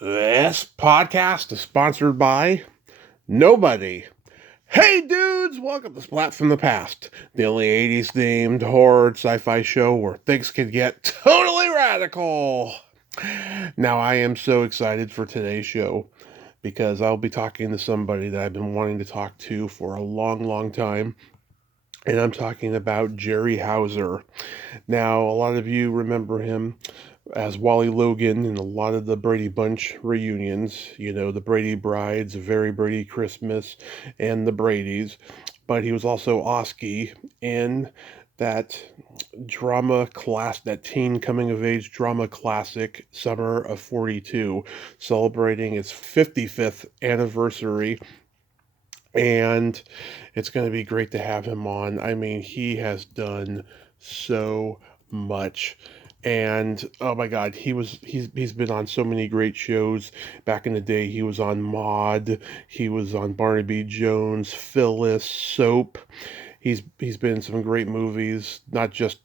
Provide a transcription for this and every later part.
This podcast is sponsored by nobody. Hey dudes, welcome to Splat from the Past, the only 80s themed horror sci-fi show where things can get totally radical. Now I am so excited for today's show because I'll be talking to somebody that I've been wanting to talk to for a long time. And I'm talking about Jerry Hauser. Now, a lot of you remember him as Wally Logan in a lot of the Brady Bunch reunions, the Brady Brides, Very Brady Christmas, and the Bradys. But he was also Oski in that that teen coming of age drama classic, Summer of 42, celebrating its 55th anniversary. And it's going to be great to have him on. I mean, he has done so much. And oh my God, he's been on so many great shows. Back in the day, he was on Maude, he was on Barnaby Jones, Phyllis, Soap. He's been in some great movies, not just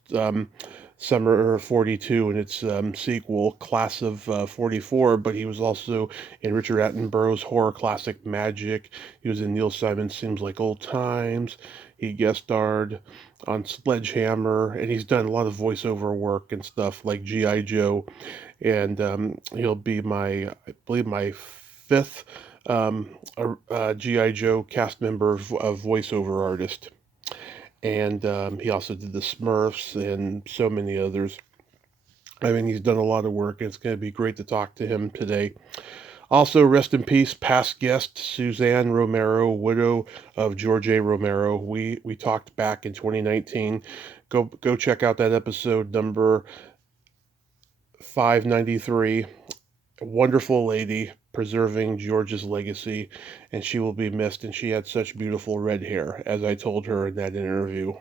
Summer 42 and its sequel, Class of 44, but he was also in Richard Attenborough's horror classic Magic. He was in Neil Simon's Seems Like Old Times. He guest starred on Sledgehammer, and he's done a lot of voiceover work and stuff like G.I. Joe. And he'll be I believe, my fifth G.I. Joe cast member of voiceover artist. And he also did the Smurfs and so many others. I mean, he's done a lot of work, and it's going to be great to talk to him today. Also, rest in peace, past guest Suzanne Romero, widow of George A. Romero. We talked back in 2019. Go check out that episode number 593. A wonderful lady preserving George's legacy, and she will be missed. And she had such beautiful red hair, as I told her in that interview.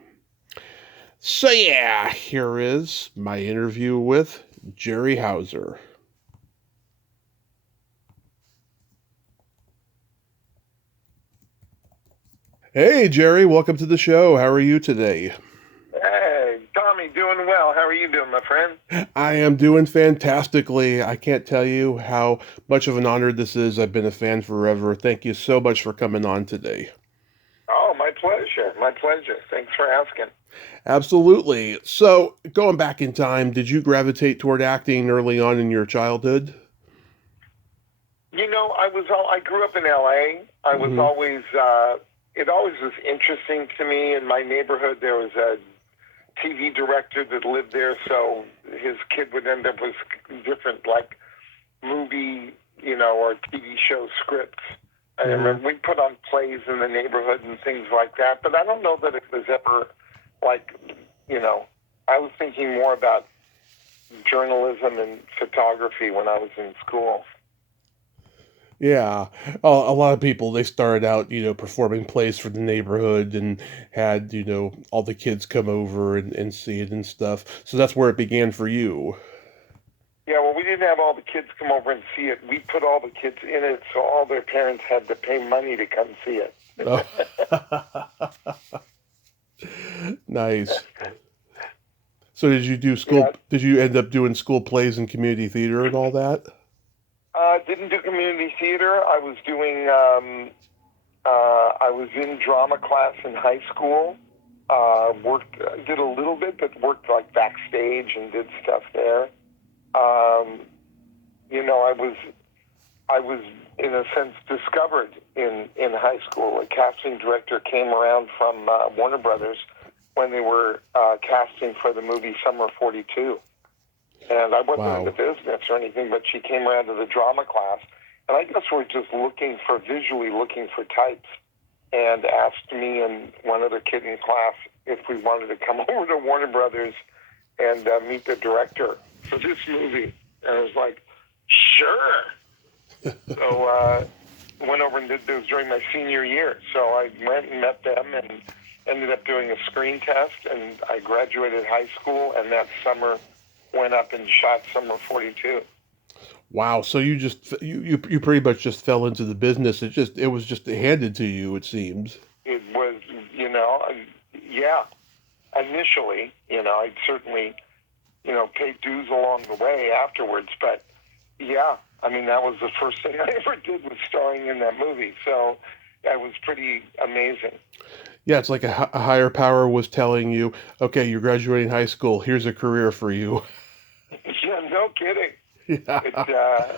So yeah, here is my interview with Jerry Hauser. Hey Jerry, welcome to the show. How are you today? Hey, Tommy, doing well. How are you doing, my friend? I am doing fantastically. I can't tell you how much of an honor this is. I've been a fan forever. Thank you so much for coming on today. Oh, my pleasure. My pleasure. Thanks for asking. Absolutely. So, going back in time, did you gravitate toward acting early on in your childhood? I grew up in L.A. I was Mm-hmm. always, it always was interesting to me. In my neighborhood, there was a TV director that lived there, so his kid would end up with different, like, movie, or TV show scripts. I Mm-hmm. remember we put on plays in the neighborhood and things like that, but I don't know that it was ever, like, I was thinking more about journalism and photography when I was in school. Yeah, a lot of people they started out, performing plays for the neighborhood and had, all the kids come over and see it and stuff. So that's where it began for you. Yeah, well, we didn't have all the kids come over and see it. We put all the kids in it, so all their parents had to pay money to come see it. Oh. Nice. So did you do Yeah, school? Did you end up doing school plays and community theater and all that? didn't do community theater. I was in drama class in high school. Did a little bit, but worked like backstage and did stuff there. Um, I was in a sense discovered in high school. A casting director came around from Warner Brothers when they were casting for the movie Summer 42. And I wasn't in the Wow. business or anything, but she came around to the drama class. And I guess we're just visually looking for types, and asked me and one other kid in class if we wanted to come over to Warner Brothers and meet the director for this movie. And I was like, sure. So went over and did this during my senior year. So I went and met them and ended up doing a screen test, and I graduated high school, and that summer went up and shot Summer 42. Wow. So you pretty much just fell into the business. It was just handed to you. It seems. It was, yeah, initially, I'd certainly, paid dues along the way afterwards, but yeah, I mean, that was the first thing I ever did was starring in that movie. So that was pretty amazing. Yeah, it's like a higher power was telling you, okay, you're graduating high school. Here's a career for you. Yeah, no kidding. It, Yeah.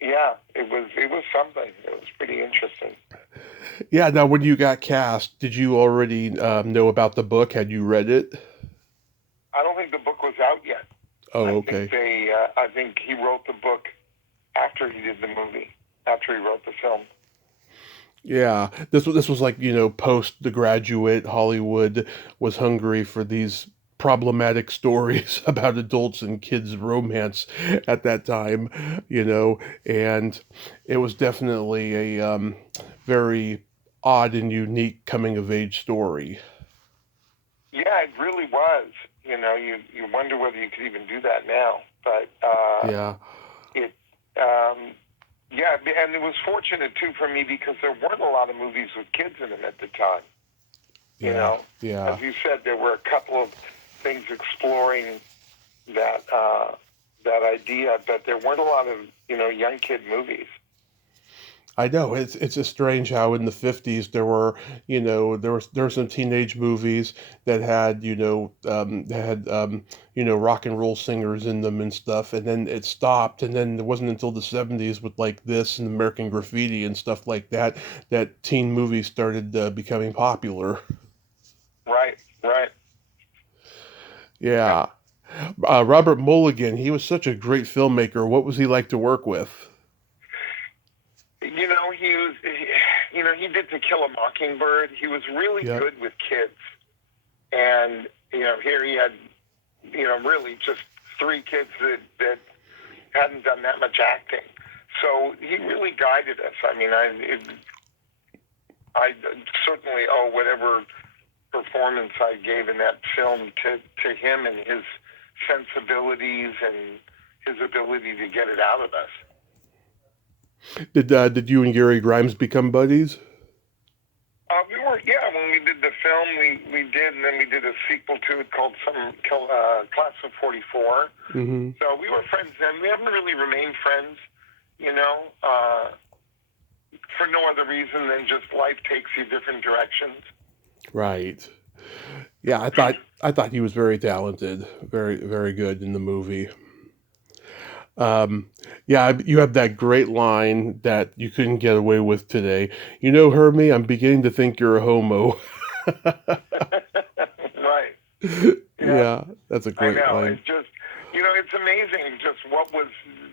yeah, it was something. It was pretty interesting. Yeah. Now, when you got cast, did you already know about the book? Had you read it? I don't think the book was out yet. Oh, okay. I think he wrote the book after he did the movie, after he wrote the film. Yeah. This was like, post The Graduate, Hollywood was hungry for these problematic stories about adults and kids romance at that time, and it was definitely a very odd and unique coming of age story. Yeah, it really was. You wonder whether you could even do that now. But Yeah. it, yeah, and it was fortunate too for me because there weren't a lot of movies with kids in them at the time. You Yeah. know, Yeah. as you said, there were a couple of things exploring that that idea, but there weren't a lot of young kid movies. I know it's a strange how in the 50s there were there were some teenage movies that had rock and roll singers in them and stuff, and then it stopped, and then it wasn't until the 70s with like this and American Graffiti and stuff like that that teen movies started becoming popular. Right, right. Yeah. Robert Mulligan, he was such a great filmmaker. What was he like to work with? He did To Kill a Mockingbird. He was really Yep. good with kids, and here he had really just three kids that hadn't done that much acting. So he really guided us. I mean, I certainly owe whatever performance I gave in that film to him and his sensibilities and his ability to get it out of us. Did you and Gary Grimes become buddies? When we did the film, we did, and then we did a sequel to it called Class of 44. Hmm. So we were friends then. We haven't really remained friends, you know, uh, for no other reason than just life takes you different directions. Right. Yeah, I thought he was very talented, very very good in the movie. Yeah, you have that great line that you couldn't get away with today. Hermie, I'm beginning to think you're a homo. Right. Yeah, Yeah, that's a I great know. line. It's just, it's amazing just what was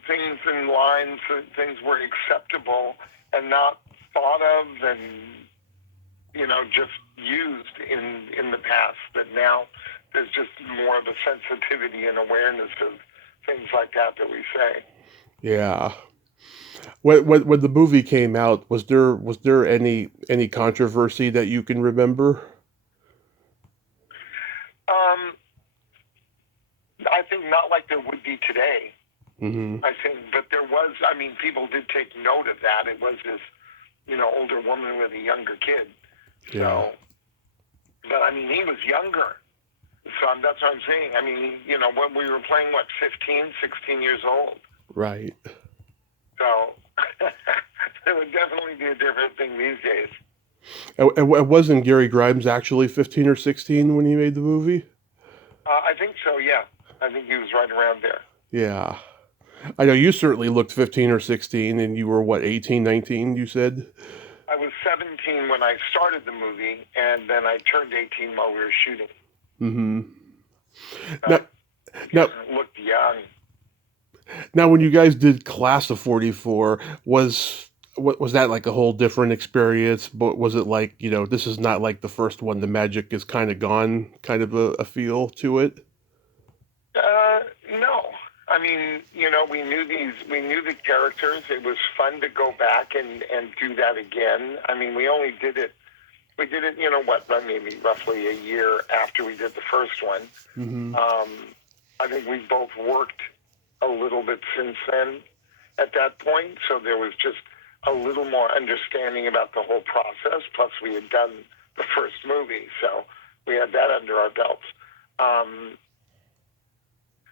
things in lines, things were acceptable and not thought of and, just used in the past, that now there's just more of a sensitivity and awareness of things like that we say. Yeah. When the movie came out, was there any controversy that you can remember? Um, I think not like there would be today. Hmm. I think, but there was. I mean, people did take note of that. It was this, older woman with a younger kid. Yeah. So, but I mean, he was younger. So that's what I'm saying. I mean, when we were playing, 15, 16 years old. Right. So it would definitely be a different thing these days. And wasn't Gary Grimes actually 15 or 16 when he made the movie? I think so. Yeah, I think he was right around there. Yeah. I know you certainly looked 15 or 16, and you were what, 18, 19, you said? I was 17 when I started the movie, and then I turned 18 while we were shooting. Hmm. I Now, now, looked young. now, when you guys did Class of 44, was that like a whole different experience? But was it like, this is not like the first one, the magic is kind of gone, kind of a feel to it? No. I mean, we knew the characters. It was fun to go back and do that again. I mean, we did it, maybe roughly a year after we did the first one. Hmm. I think we both worked a little bit since then at that point. So there was just a little more understanding about the whole process. Plus we had done the first movie. So we had that under our belts.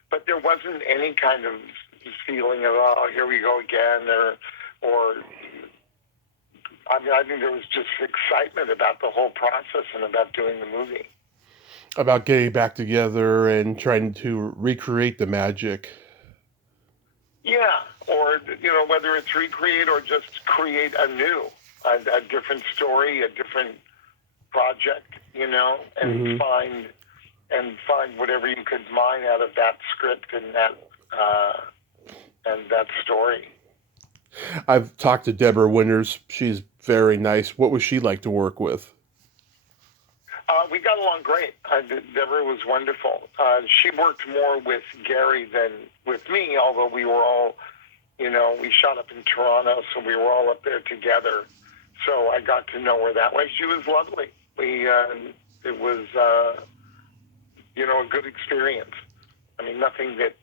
But there wasn't any kind of this feeling of, oh, here we go again, or I mean, I think there was just excitement about the whole process and about doing the movie. About getting back together and trying to recreate the magic. Yeah, or whether it's recreate or just create a different story, a different project, and find whatever you could mine out of that script and that story. I've talked to Deborah Winters. She's very nice. What was she like to work with? We got along great. Deborah was wonderful. She worked more with Gary than with me, although we were all, we shot up in Toronto, so we were all up there together. So I got to know her that way. She was lovely. It was, a good experience. I mean, nothing that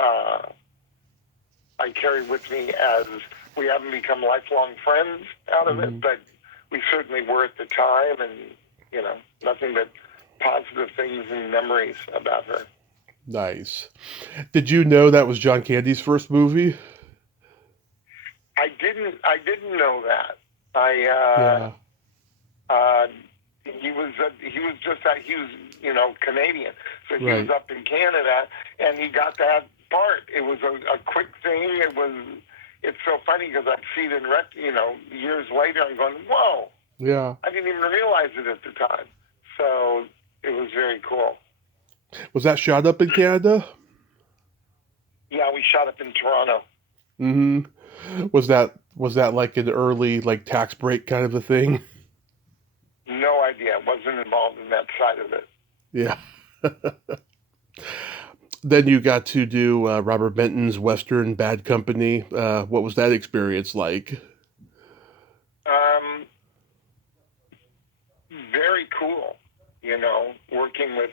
I carry with me as we haven't become lifelong friends out of it, but we certainly were at the time, and nothing but positive things and memories about her. Nice. Did you know that was John Candy's first movie? I didn't know that. He was Canadian, so he was up in Canada, and he got that part. It was a quick thing. It's so funny because I'd see it in years later. I'm going, whoa. Yeah. I didn't even realize it at the time. So it was very cool. Was that shot up in Canada? Yeah, we shot up in Toronto. Mm-hmm. Was that like an early tax break kind of a thing? No idea. Wasn't involved in that side of it. Yeah. Then you got to do Robert Benton's Western Bad Company. What was that experience like? Very cool. Working with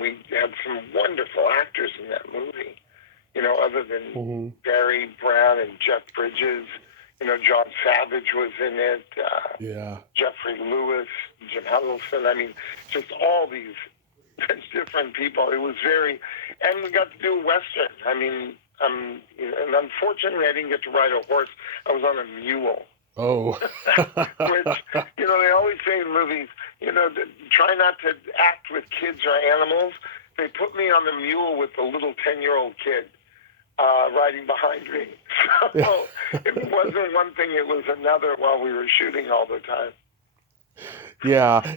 we had some wonderful actors in that movie. Other than Barry Brown and Jeff Bridges, John Savage was in it. Jeffrey Lewis, Jim Huddleston. I mean, just all these different people. It was and we got to do a Western. I mean, and unfortunately I didn't get to ride a horse. I was on a mule. Oh. Which, they always say in movies, try not to act with kids or animals. They put me on the mule with a little 10-year-old kid riding behind me. So it wasn't one thing, it was another while we were shooting all the time. Yeah,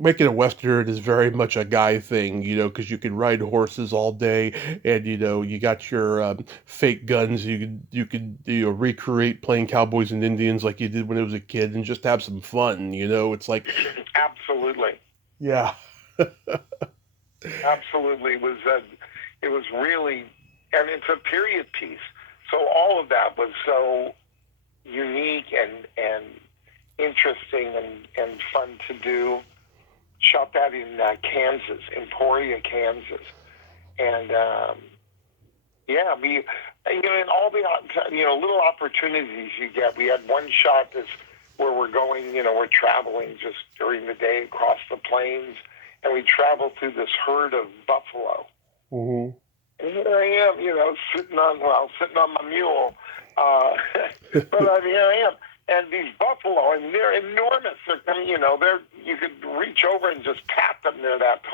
making a Western is very much a guy thing, because you can ride horses all day, and you got your fake guns. You could recreate playing cowboys and Indians like you did when I was a kid, and just have some fun. It's like absolutely. Yeah. Absolutely, it was really, and it's a period piece, so all of that was so unique and interesting and fun to do. Shot that in Kansas, Emporia, Kansas, and we, and all the little opportunities you get. We had one shot where we're going, we're traveling just during the day across the plains, and we traveled through this herd of buffalo. Mm-hmm. And here I am, sitting on my mule, but here I am. And these buffalo, and they're enormous. You could reach over and just pat them. They're that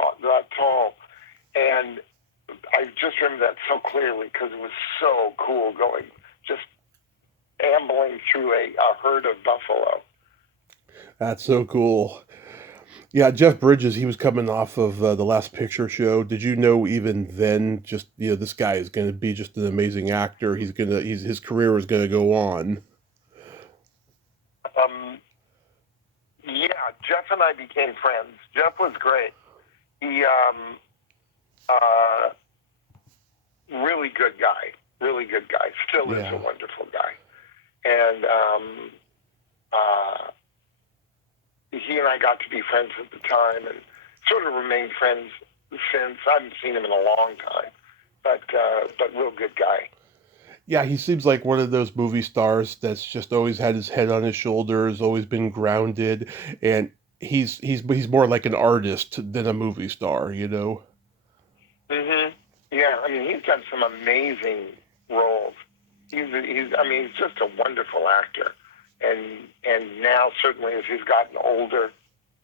tall. And I just remember that so clearly because it was so cool going, just ambling through a herd of buffalo. That's so cool. Yeah, Jeff Bridges, he was coming off of the Last Picture Show. Did you know even then, just, this guy is going to be just an amazing actor. His career is going to go on. Yeah, Jeff and I became friends. Jeff was great. He, really good guy. Still is a wonderful guy. And he and I got to be friends at the time and sort of remained friends since. I haven't seen him in a long time, but real good guy. Yeah, he seems like one of those movie stars that's just always had his head on his shoulders, always been grounded, and he's more like an artist than a movie star, Mm-hmm. Yeah, Yeah, I mean, he's done some amazing roles. He's just a wonderful actor, and now certainly as he's gotten older,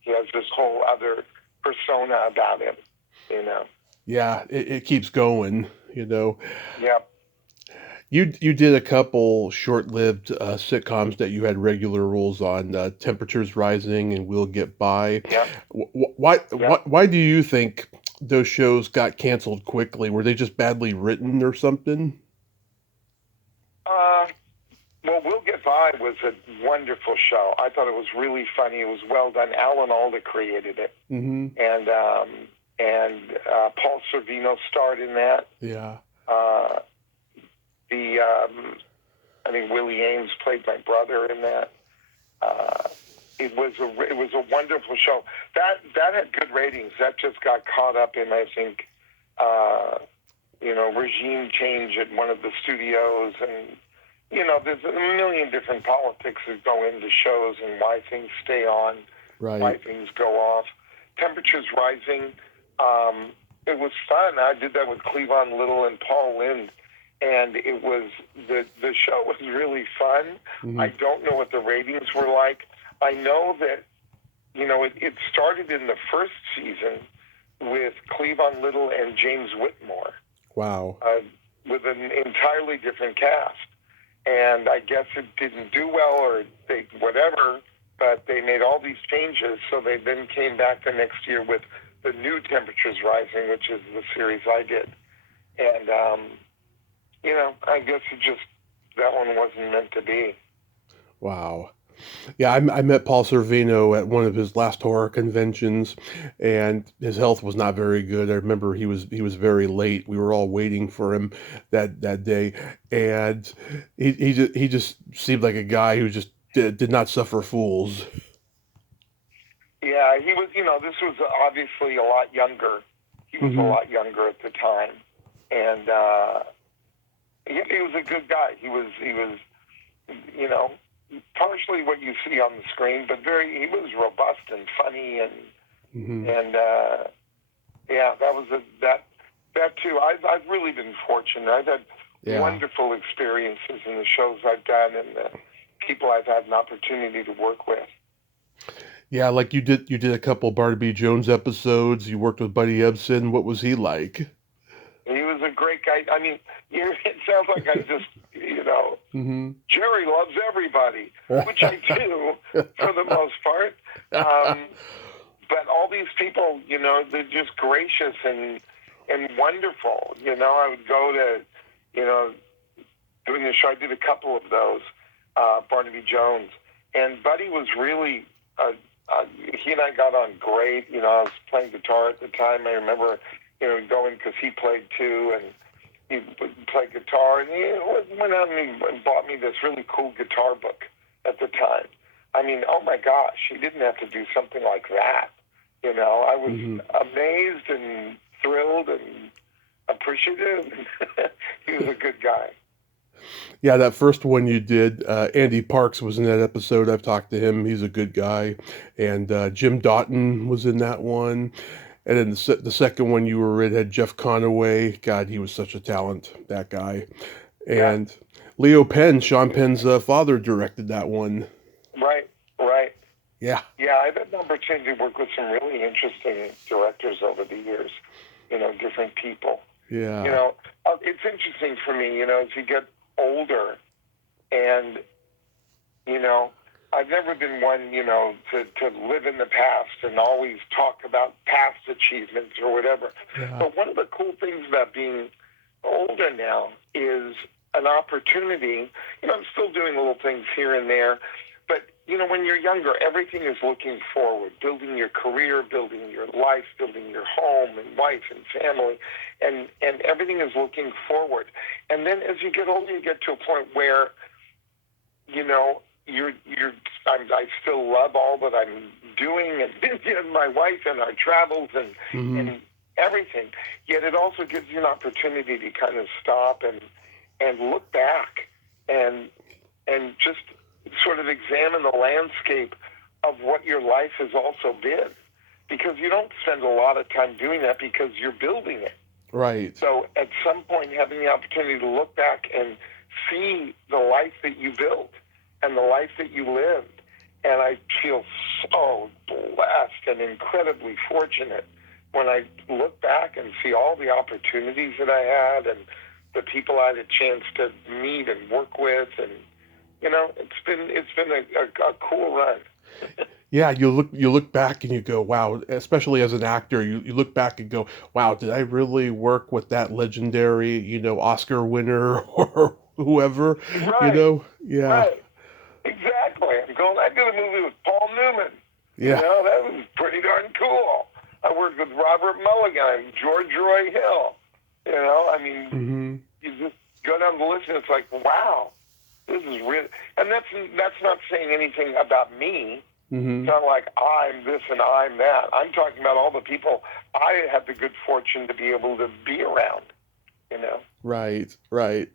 he has this whole other persona about him, you know. Yeah, it keeps going, you know. Yep. You did a couple short-lived sitcoms that you had regular roles on, Temperatures Rising and We'll Get By. Yep. Yep. Why do you think those shows got canceled quickly? Were they just badly written or something? Uh, well, We'll Get By was a wonderful show. I thought it was really funny. It was well done. Alan Alda created it, Mm-hmm. and Paul Sorvino starred in that. Yeah. Uh, I think Willie Ames played my brother in that. It was a wonderful show. That had good ratings. That just got caught up in, I think, regime change at one of the studios, and there's a million different politics that go into shows and why things stay on, Right. why things go off. Temperatures Rising. It was fun. I did that with Cleavon Little and Paul Lynde. And it was the show was really fun. Mm-hmm. I don't know what the ratings were like. I know that it started in the first season with Cleavon Little and James Whitmore. Wow. With an entirely different cast, and I guess it didn't do well or whatever. But they made all these changes, so they then came back the next year with the new Temperatures Rising, which is the series I did, and. I guess that one wasn't meant to be. Wow. Yeah, I met Paul Sorvino at one of his last horror conventions, and his health was not very good. I remember he was very late. We were all waiting for him that day, and he just seemed like a guy who just did not suffer fools. Yeah, he was. This was obviously a lot younger. He was Mm-hmm. a lot younger at the time, and he was a good guy. He was, partially what you see on the screen, but he was robust and funny, and Mm-hmm. yeah, that too. I've really been fortunate. I've had wonderful experiences in the shows I've done and the people I've had an opportunity to work with. Yeah, like you did a couple Barnaby Jones episodes. You worked with Buddy Ebsen. What was he like? He was a great guy. I mean, it sounds like I'm just, Mm-hmm. Jerry loves everybody, which I do for the most part. But all these people, they're just gracious and wonderful. I would go to, doing the show. I did a couple of those, Barnaby Jones, and Buddy was really. He and I got on great. I was playing guitar at the time. I remember, going because he played too, and he played guitar. And he went out and bought me this really cool guitar book at the time. I mean, oh my gosh, he didn't have to do something like that. I was amazed and thrilled and appreciative. He was a good guy. Yeah, that first one you did, Andy Parks was in that episode. I've talked to him. He's a good guy. And Jim Doughton was in that one. And then the second one you were in had Jeff Conaway. God, he was such a talent, that guy. And Leo Penn, Sean Penn's father, directed that one. Right. Yeah. Yeah, I've had an opportunity to work with some really interesting directors over the years, different people. Yeah. It's interesting for me, as you get older, and I've never been one to live in the past and always talk about past achievements or whatever. But one of the cool things about being older now is an opportunity. I'm still doing little things here and there, but when you're younger, everything is looking forward, building your career, building your life, building your home and wife and family, and everything is looking forward. And then as you get older, you get to a point where, I still love all that I'm doing and my wife and our travels and everything. Yet it also gives you an opportunity to kind of stop and look back and just sort of examine the landscape of what your life has also been, because you don't spend a lot of time doing that because you're building it. Right. So at some point, having the opportunity to look back and see the life that you built and the life that you lived, and I feel so blessed and incredibly fortunate when I look back and see all the opportunities that I had and the people I had a chance to meet and work with, and it's been a cool run. Yeah, you look back and you go, wow, especially as an actor, you look back and go, wow, did I really work with that legendary, Oscar winner or whoever, Right, Yeah. right, exactly. I did a movie with Paul Newman. Yeah. That was pretty darn cool. I worked with Robert Mulligan, George Roy Hill. I mean, Hmm. you just go down the list and it's like, wow, this is real. And that's not saying anything about me. It's Hmm. not like I'm this and I'm that. I'm talking about all the people I had the good fortune to be able to be around. Right, right.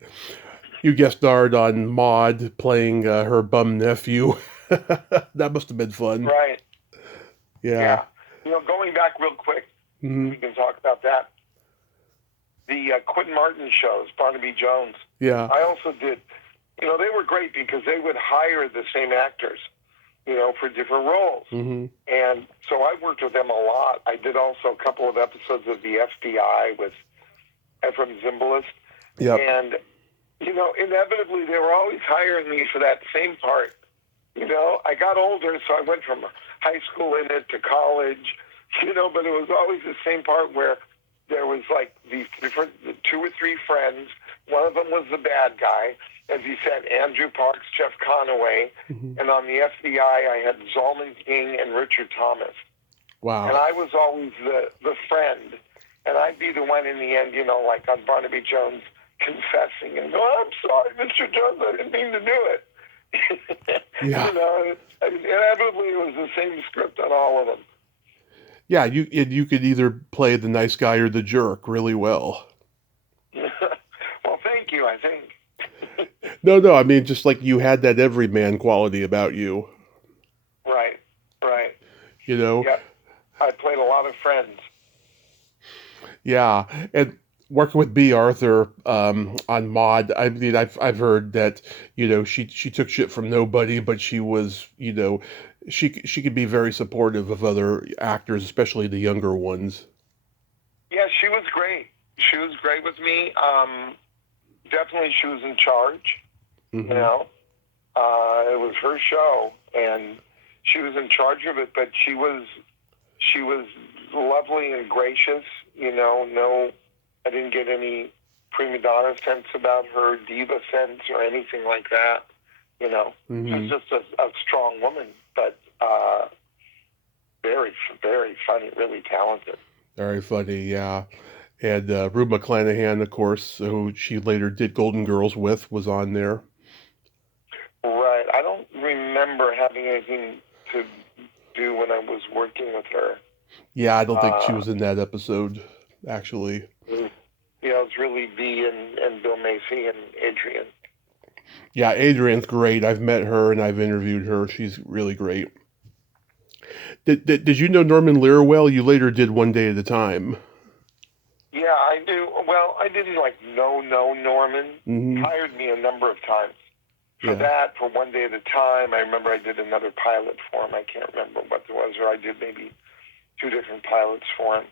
You guest starred on Maud playing her bum nephew. That must have been fun. Right. Yeah. Yeah. Going back real quick, Hmm. we can talk about that. The Quentin Martin shows, Barnaby Jones. Yeah. I also did. They were great because they would hire the same actors, for different roles. Hmm. And so I worked with them a lot. I did also a couple of episodes of the FBI with Ephraim Zimbalist. Yep. And, inevitably they were always hiring me for that same part. I got older, so I went from high school in it to college, but it was always the same part where there was like these different two or three friends. One of them was the bad guy, as you said, Andrew Parks, Jeff Conaway, Hmm. and on the FBI I had Zalman King and Richard Thomas. And Wow. I was always the friend, and I'd be the one in the end, like on Barnaby Jones, confessing and go, "I'm sorry, Mr. Jones, I didn't mean to do it." Yeah. Inevitably it was the same script on all of them. Yeah, you could either play the nice guy or the jerk really well. Well, thank you, I think. No, no, I mean just like you had that everyman quality about you, Right, right. you know? Yep. I played a lot of friends. Yeah. And working with B. Arthur on Maud, I mean I've heard that, she took shit from nobody, but she was, she could be very supportive of other actors, especially the younger ones. Yeah, she was great. She was great with me. Definitely she was in charge, you Hmm. know. It was her show, and she was in charge of it. But she was lovely and gracious. No, I didn't get any prima donna sense about her, diva sense, or anything like that. She was Hmm. just a strong woman, but very, very funny, really talented. Very funny, yeah. And Rue McClanahan, of course, who she later did Golden Girls with, was on there. Right. I don't remember having anything to do when I was working with her. Yeah, I don't think she Uh, was in that episode, actually. it was really Bea and Bill Macy and Adrian. Yeah, Adrian's great. I've met her and I've interviewed her. She's really great. Did you know Norman Lear well? You later did One Day at a Time. Yeah, I do. Well, I didn't know Norman. He Hmm. hired me a number of times for Yeah. that, for One Day at a Time. I remember I did another pilot for him. I can't remember what it was, or I did maybe two different pilots for him.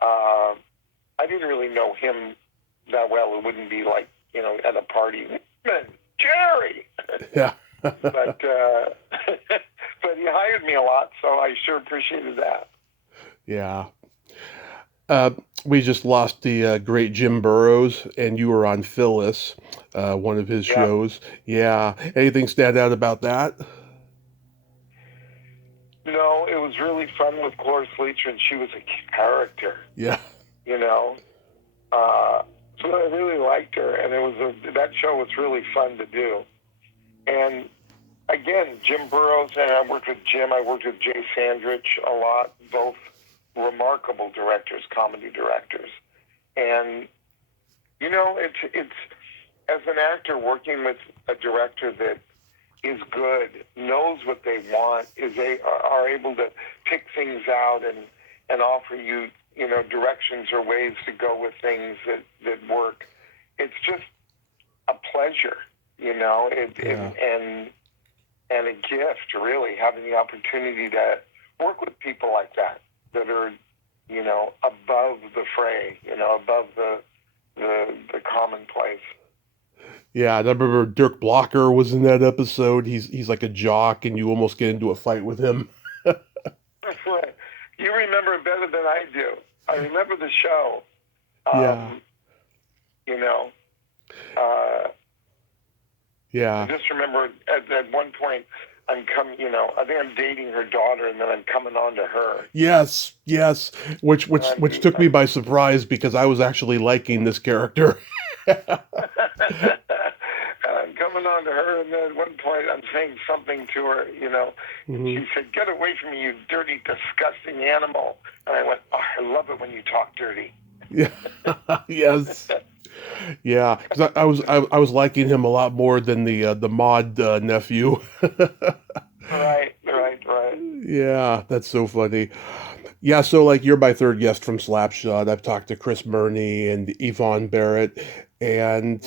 Uh, I didn't really know him that well. It wouldn't be like, at a party, "Man, Jerry." Yeah. But but he hired me a lot, so I sure appreciated that. Yeah. Uh, we just lost the great Jim Burrows, and you were on Phyllis, one of his Yeah. shows. Yeah. Anything stand out about that? No, it was really fun with Cloris Leachman, and she was a character, Yeah. you know. Uh, so I really liked her, and that show was really fun to do. And again, Jim Burrows, and I worked with Jim. I worked with Jay Sandrich a lot, both remarkable directors, comedy directors. And it's as an actor working with a director that is good, knows what they want, are able to pick things out and offer you directions or ways to go with things that work. It's just a pleasure, and a gift, really, having the opportunity to work with people like that are, above the fray, above the commonplace. Yeah, I remember Dirk Blocker was in that episode. He's like a jock, and you almost get into a fight with him. You remember it better than I do. I remember the show. Yeah. Yeah. I just remember at one point I think I'm dating her daughter, and then I'm coming on to her. Yes, which took me by surprise because I was actually liking this character. I'm coming on to her, and then at one point I'm saying something to her, and she said, "Get away from me, you dirty, disgusting animal." And I went, "Oh, I love it when you talk dirty." Yeah. Yes. Yeah, because I was liking him a lot more than the Maud nephew. Right. Yeah, that's so funny. Yeah, so like you're my third guest from Slapshot. I've talked to Chris Murney and Yvonne Barrett, and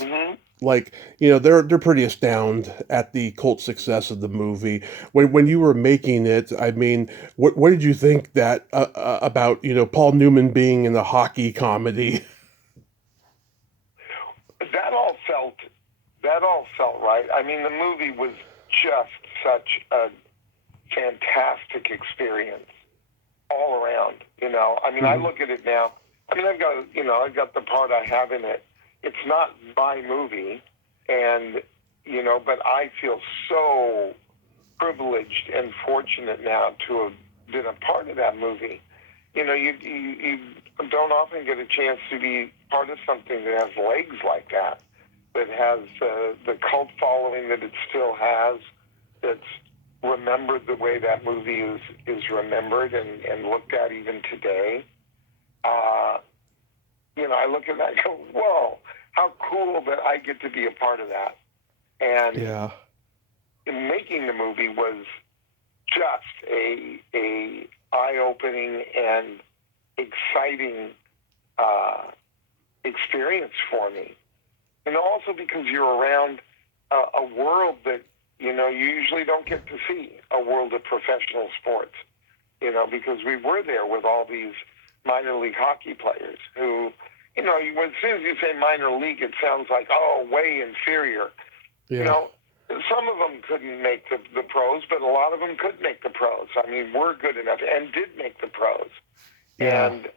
they're pretty astounded at the cult success of the movie. When you were making it, I mean, what did you think that about Paul Newman being in a hockey comedy? That all felt right. I mean, the movie was just such a fantastic experience all around. I mean, I look at it now. I mean, I've got the part I have in it. It's not my movie, and but I feel so privileged and fortunate now to have been a part of that movie. You don't often get a chance to be part of something that has legs like that has the cult following that it still has, that's remembered the way that movie is remembered and looked at even today. I look at that and go, whoa, how cool that I get to be a part of that. And making the movie was just a eye-opening and exciting experience for me. And also because you're around a world that, you usually don't get to see, a world of professional sports, because we were there with all these minor league hockey players who, as soon as you say minor league, it sounds like, oh, way inferior. Yeah. Some of them couldn't make the pros, but a lot of them could make the pros. I mean, we're good enough and did make the pros. Yeah. And,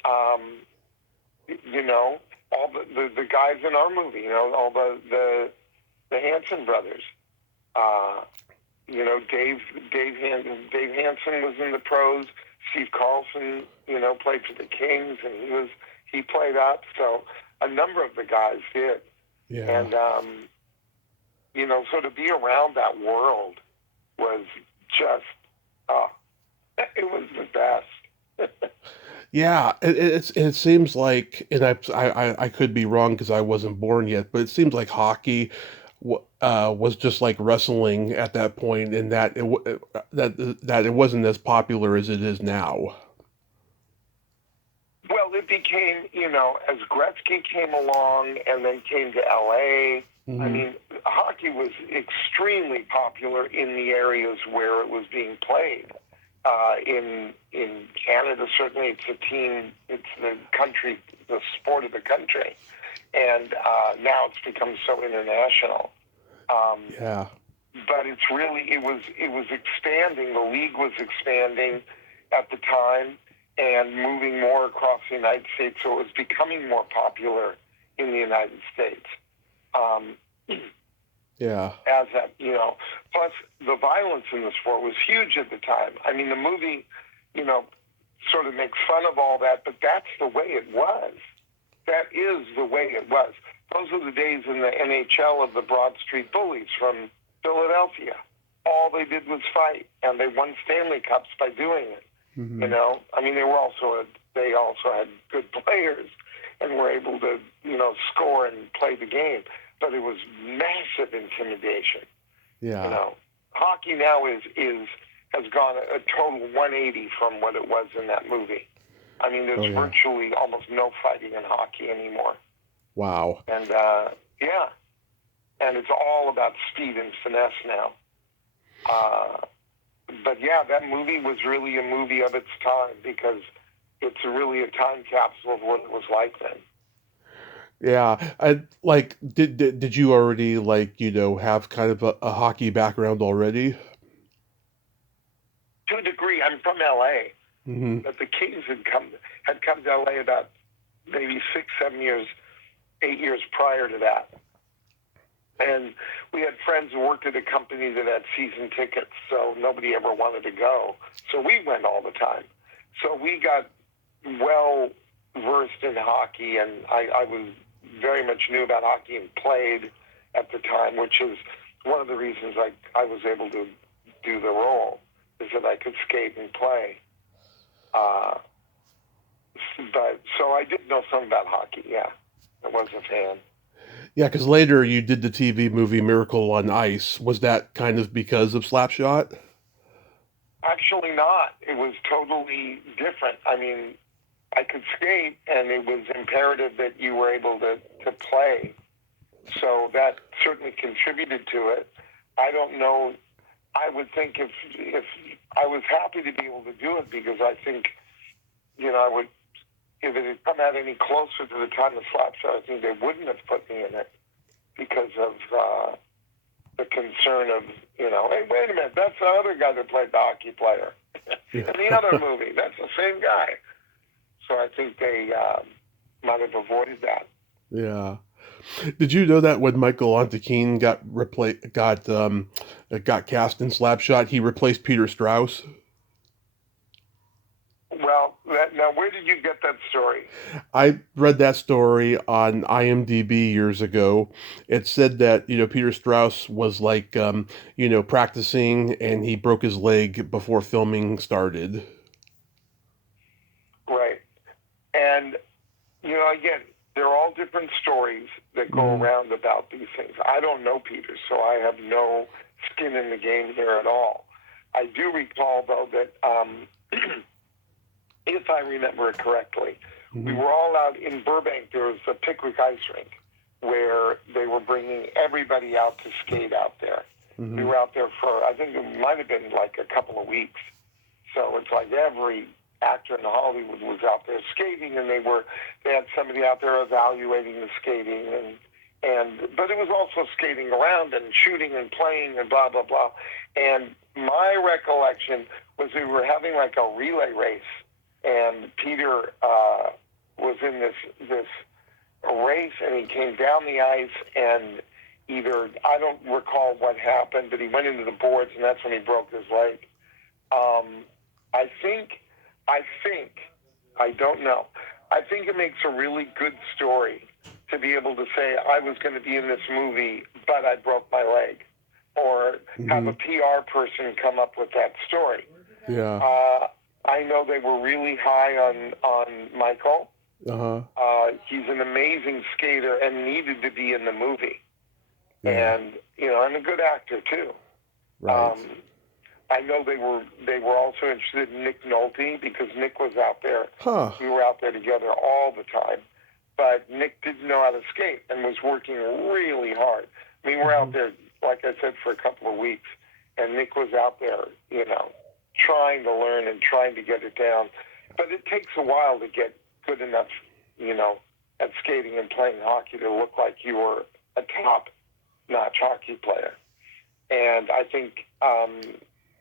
all the guys in our movie, all the Hansen brothers, Dave Hansen was in the pros. Steve Carlson, played for the Kings, and he played up. So a number of the guys did. Yeah. And, so to be around that world was just, it was the best. Yeah, it seems like, and I could be wrong because I wasn't born yet, but it seems like hockey was just like wrestling at that point, and that it wasn't as popular as it is now. Well, it became, as Gretzky came along and then came to L.A., I mean, hockey was extremely popular in the areas where it was being played. In Canada, certainly it's the country, the sport of the country. And now it's become so international. But it's really, it was expanding. The league was expanding at the time and moving more across the United States. So it was becoming more popular in the United States. As that, plus the violence in the sport was huge at the time. I mean, the movie, sort of makes fun of all that, but that's the way it was. That is the way it was. Those were the days in the NHL of the Broad Street Bullies from Philadelphia. All they did was fight, and they won Stanley Cups by doing it. I mean, they also had good players and were able to, score and play the game. But it was massive intimidation. Yeah. Hockey now has gone a total 180 from what it was in that movie. I mean, there's virtually almost no fighting in hockey anymore. Wow. And, yeah. And it's all about speed and finesse now. But yeah, that movie was really a movie of its time because it's really a time capsule of what it was like then. Yeah, I like did you already like, have kind of a hockey background already? To a degree, I'm from LA, Mm-hmm. but the Kings had come to LA about maybe 6, 7 years, 8 years prior to that. And we had friends who worked at a company that had season tickets, so nobody ever wanted to go. So we went all the time. So we got well versed in hockey, and I was very much knew about hockey and played at the time, which is one of the reasons I was able to do the role, is that I could skate and play. But so I did know something about hockey, yeah. I was a fan. Yeah, because later you did the TV movie Miracle on Ice. Was that kind of because of Slapshot? Actually not. It was totally different. I mean, I could skate, and it was imperative that you were able to play. So that certainly contributed to it. I don't know. I would think if I was happy to be able to do it because I think, I would, if it had come out any closer to the time of Slapshot, I think they wouldn't have put me in it because of the concern of, hey, wait a minute, that's the other guy that played the hockey player. In the other movie, that's the same guy. So I think they might have avoided that. Yeah. Did you know that when Michael Ontekin got cast in Slapshot, he replaced Peter Strauss? Well, now where did you get that story? I read that story on IMDb years ago. It said that, Peter Strauss was like, practicing and he broke his leg before filming started. Right. And, again, they're all different stories that go around about these things. I don't know Peter, so I have no skin in the game here at all. I do recall, though, that if I remember it correctly, we were all out in Burbank. There was a Pickwick ice rink where they were bringing everybody out to skate out there. We were out there for, I think it might have been like a couple of weeks. So it's like every actor in Hollywood was out there skating, and they had somebody out there evaluating the skating, but it was also skating around and shooting and playing and blah, blah, blah. And my recollection was we were having like a relay race, and Peter was in this race, and he came down the ice, and I don't recall what happened, but he went into the boards, and that's when he broke his leg. I think, I don't know. I think it makes a really good story to be able to say, I was going to be in this movie, but I broke my leg. Or have a PR person come up with that story. Yeah. I know they were really high on Michael. He's an amazing skater and needed to be in the movie. Yeah. And, and a good actor, too. Right. I know they were also interested in Nick Nolte because Nick was out there. Huh. We were out there together all the time. But Nick didn't know how to skate and was working really hard. I mean, we're out there, like I said, for a couple of weeks. And Nick was out there, trying to learn and trying to get it down. But it takes a while to get good enough, at skating and playing hockey to look like you were a top-notch hockey player. And I think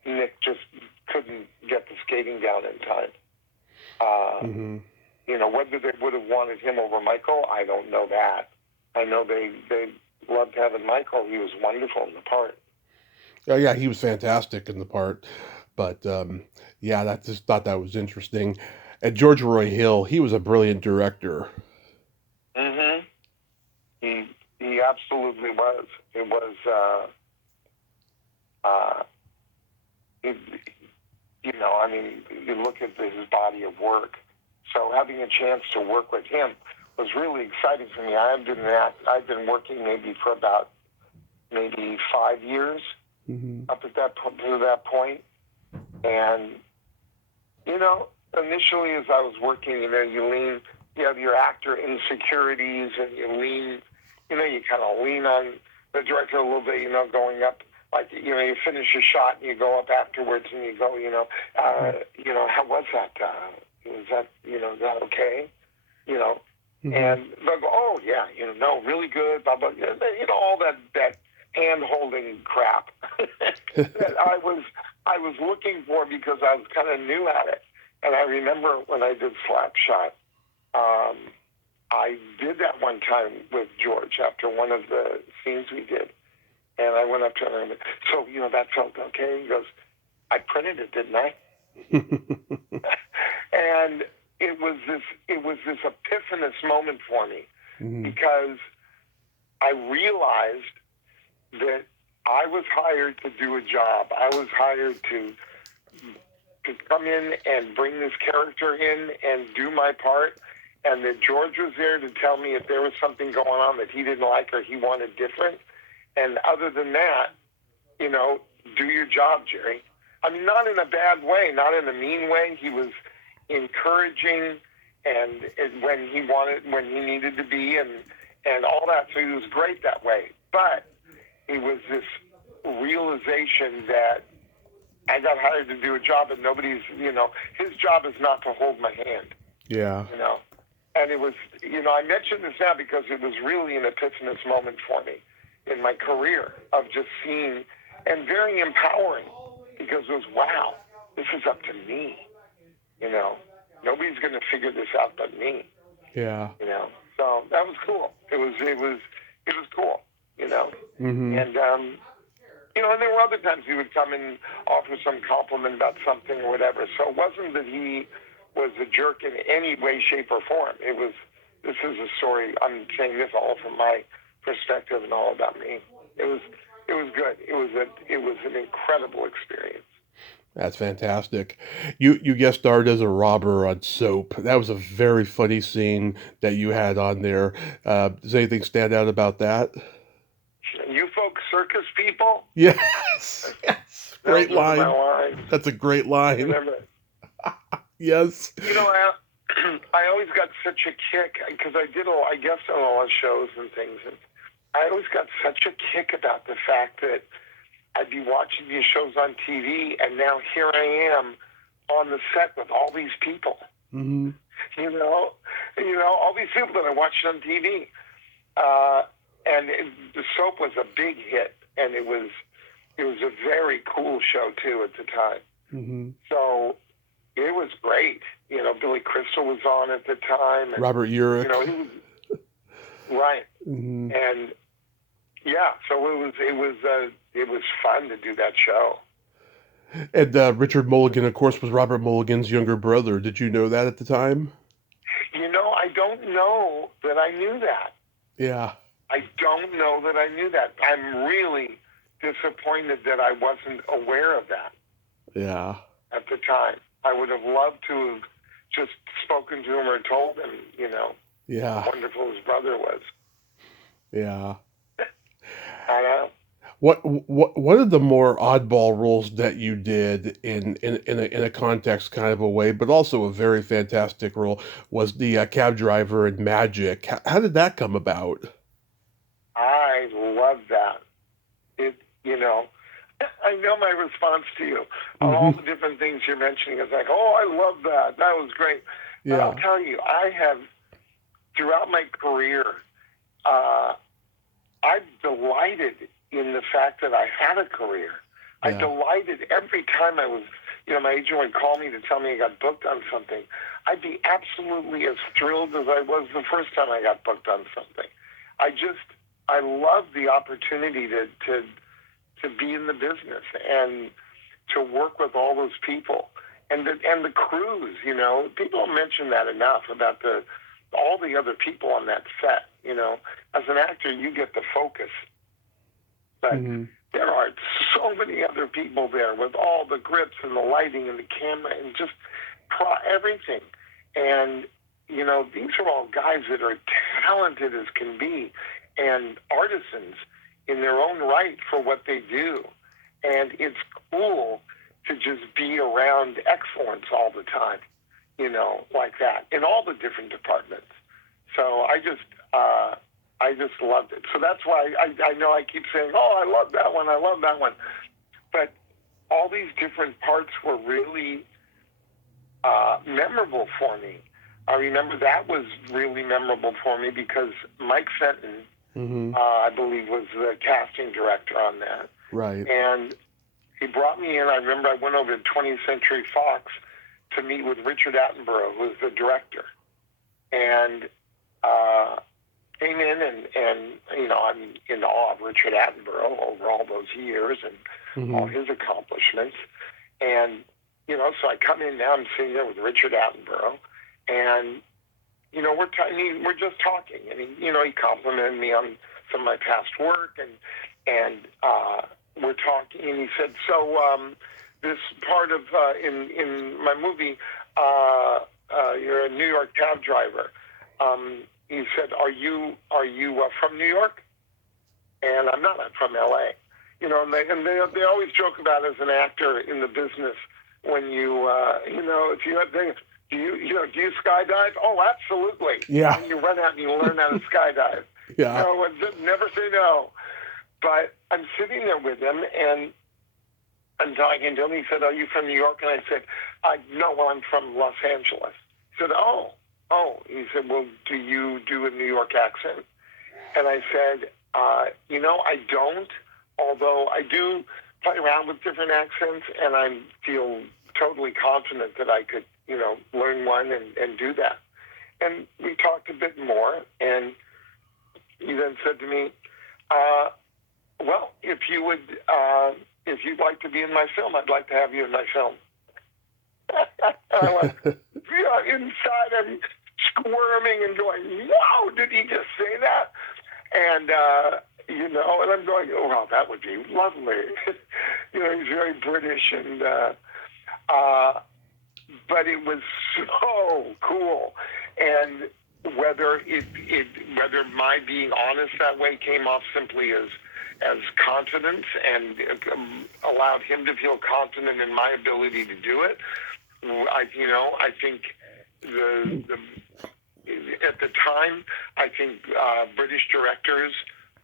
Nick just couldn't get the skating down in time. Whether they would have wanted him over Michael, I don't know that. I know they loved having Michael. He was wonderful in the part. Oh, yeah, he was fantastic in the part. But, I just thought that was interesting. And George Roy Hill, he was a brilliant director. He absolutely was. It was, you look at his body of work. So having a chance to work with him was really exciting for me. I've been working maybe for about 5 years up to that point. And, initially as I was working, you have your actor insecurities, and you kind of lean on the director a little bit, going up. Like, you finish a shot and you go up afterwards and you go, how was that? Is that okay? And they'll go, oh, yeah, no, really good, blah, blah, all that hand-holding crap that I was looking for because I was kind of new at it. And I remember when I did Slapshot, I did that one time with George after one of the scenes we did. And I went up to him and said, so, that felt okay? He goes, I printed it, didn't I? And it was this epiphanous moment for me because I realized that I was hired to do a job. I was hired to come in and bring this character in and do my part, and that George was there to tell me if there was something going on that he didn't like or he wanted different. And other than that, do your job, Jerry. I mean, not in a bad way, not in a mean way. He was encouraging and when he needed to be and all that. So he was great that way. But it was this realization that I got hired to do a job and nobody's, his job is not to hold my hand. Yeah. And it was, I mention this now because it was really an epiphanous moment for me in my career of just seeing, and very empowering because it was, wow, this is up to me. Nobody's going to figure this out but me. Yeah. So that was cool. It was cool. And and there were other times he would come and offer some compliment about something or whatever. So it wasn't that he was a jerk in any way, shape, or form. This is a story. I'm saying this all from my perspective and all about me. It was good. It was an incredible experience. That's fantastic. You guest starred as a robber on Soap. That was a very funny scene that you had on there. Does anything stand out about that? You folks circus people? Yes. Yes. Great line. That's a great line. Remember? Yes. I always got such a kick because I guess on a lot of shows and things, and I always got such a kick about the fact that I'd be watching these shows on TV, and now here I am on the set with all these people. Mm-hmm. All these people that I watched on TV. And the Soap was a big hit, and it was a very cool show too at the time. Mm-hmm. So it was great. Billy Crystal was on at the time. And, Robert Urich. Right. Mm-hmm. And yeah, so it was fun to do that show. And Richard Mulligan, of course, was Robert Mulligan's younger brother. Did you know that at the time? I don't know that I knew that. Yeah. I don't know that I knew that. I'm really disappointed that I wasn't aware of that. Yeah. At the time. I would have loved to have just spoken to him or told him, yeah, how wonderful his brother was. Yeah. I know. One of the more oddball roles that you did in a context kind of a way, but also a very fantastic role, was the cab driver in Magic. How did that come about? I love that. I know my response to you on all the different things you're mentioning is like, oh, I love that. That was great. Yeah. But I'll tell you, I have, throughout my career, I've delighted in the fact that I had a career. Yeah. I delighted every time I was, my agent would call me to tell me I got booked on something. I'd be absolutely as thrilled as I was the first time I got booked on something. I love the opportunity to be in the business and to work with all those people and the crews. People don't mention that enough about all the other people on that set. As an actor, you get the focus, but there are so many other people there with all the grips and the lighting and the camera and just everything. And these are all guys that are talented as can be and artisans in their own right for what they do. And it's cool to just be around excellence all the time. like that in all the different departments. So I just loved it. So that's why I know I keep saying, oh, I love that one. I love that one. But all these different parts were really memorable for me. I remember that was really memorable for me because Mike Fenton, I believe, was the casting director on that. Right. And he brought me in. I remember I went over to 20th Century Fox to meet with Richard Attenborough, who was the director. And came in and I'm in awe of Richard Attenborough over all those years and all his accomplishments. And, so I come in now, I'm sitting there with Richard Attenborough, and, we're just talking. And, he complimented me on some of my past work, and we're talking, and he said, so this part of, in my movie, you're a New York cab driver. He said, "Are you from New York?" And I'm not. I'm from L.A. And they always joke about as an actor in the business when you if you have things, do you skydive? Oh, absolutely. Yeah. And you run out and you learn how to skydive. Yeah. Never say no. But I'm sitting there with him and I'm talking to him. He said, "Are you from New York?" And I said, "No, well, I'm from Los Angeles." He said, "Oh." He said, "Well, do you do a New York accent?" And I said, I don't, although I do play around with different accents, and I feel totally confident that I could, learn one and do that. And we talked a bit more, and he then said to me, well, if you'd like to be in my film, I'd like to have you in my film. I went, inside I'm squirming and going, "Wow, did he just say that?" And and I'm going, "Oh, well, that would be lovely." He's very British, and but it was so cool. And whether my being honest that way came off simply as confidence and allowed him to feel confident in my ability to do it. I think at the time, I think British directors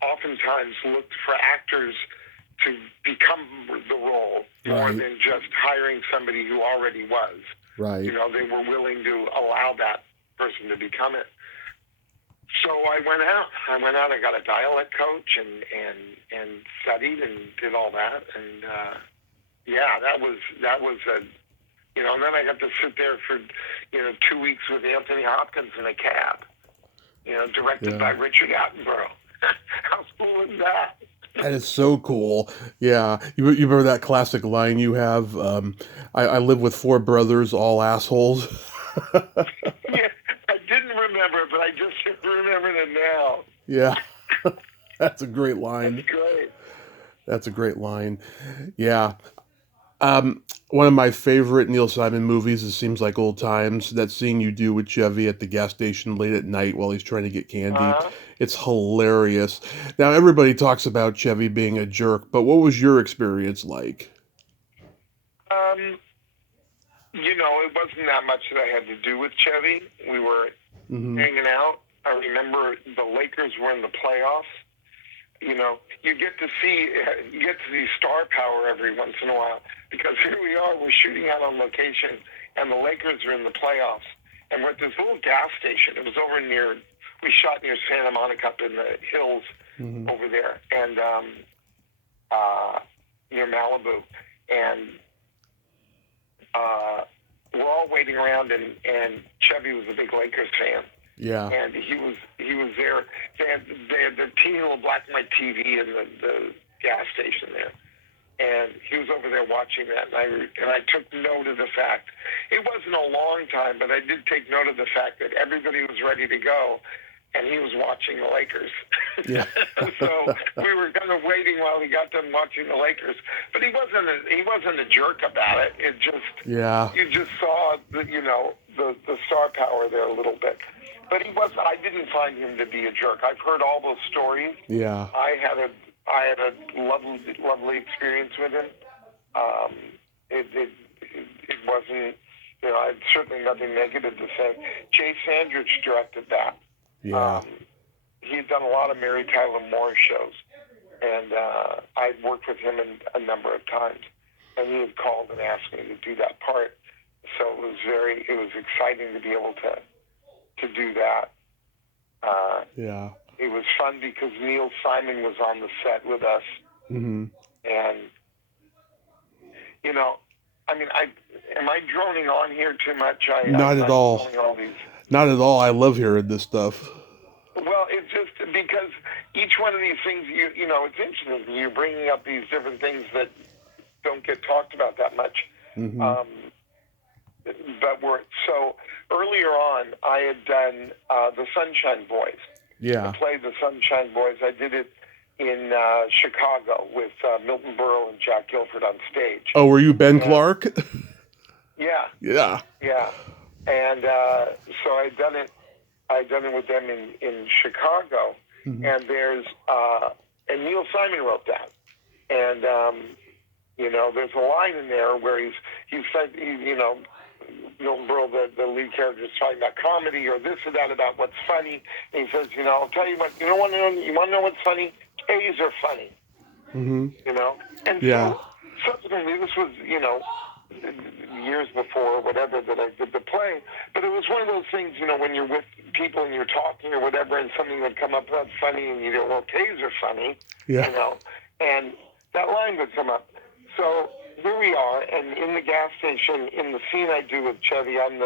oftentimes looked for actors to become the role more than just hiring somebody who already was. Right. They were willing to allow that person to become it. So I went out. I got a dialect coach and studied and did all that. And that was a. And then I got to sit there for, 2 weeks with Anthony Hopkins in a cab, directed by Richard Attenborough. How cool is that? That is so cool. Yeah. You remember that classic line you have, I live with 4 brothers, all assholes? Yeah, I didn't remember it, but I just remembered it now. Yeah. That's a great line. That's great. That's a great line. Yeah. One of my favorite Neil Simon movies, It Seems Like Old Times, that scene you do with Chevy at the gas station late at night while he's trying to get candy. It's hilarious. Now, everybody talks about Chevy being a jerk, but what was your experience like? It wasn't that much that I had to do with Chevy. We were hanging out. I remember the Lakers were in the playoffs. You get to see star power every once in a while, because here we are, we're shooting out on location, and the Lakers are in the playoffs, and we're at this little gas station. It was we shot near Santa Monica up in the hills over there, and near Malibu, and we're all waiting around, and Chevy was a big Lakers fan. Yeah. And he was there. They had the teeny little black and white TV in the gas station there. And he was over there watching that. And I took note of the fact, it wasn't a long time, but I did take note of the fact that everybody was ready to go, and he was watching the Lakers. Yeah. So we were kind of waiting while he got done watching the Lakers. But he wasn't a jerk about it. It just, you just saw the star power there a little bit. But I didn't find him to be a jerk. I've heard all those stories. Yeah. I had a lovely experience with him. It wasn't, I had certainly nothing negative to say. Jay Sandrich directed that. Yeah. He had done a lot of Mary Tyler Moore shows, and I'd worked with him a number of times, and he had called and asked me to do that part. So it was exciting to be able to do that. Yeah. It was fun because Neil Simon was on the set with us, Mm-hmm. and am I droning on here too much? Not at all. All these. Not at all. I love hearing this stuff. Well, it's just because each one of these things, it's interesting. You're bringing up these different things that don't get talked about that much. Mm-hmm. But so earlier on, I had done the Sunshine Boys. Yeah. I played the Sunshine Boys. I did it in Chicago with Milton Berle and Jack Gilford on stage. Oh, were you Ben Clark? Yeah. Yeah. Yeah. And so I'd done it with them in Chicago. Mm-hmm. And and Neil Simon wrote that. And, there's a line in there where he's Milton Berle, the lead character, is talking about comedy or this or that about what's funny. And he says, I'll tell you what, you want to know what's funny? K's are funny. Mm-hmm. And yeah. So subsequently, this was, years before or whatever that I did the play. But it was one of those things, when you're with people and you're talking or whatever and something would come up that's funny and you go, well, K's are funny, yeah. And that line would come up. So here we are, and in the gas station, in the scene I do with Chevy, I'm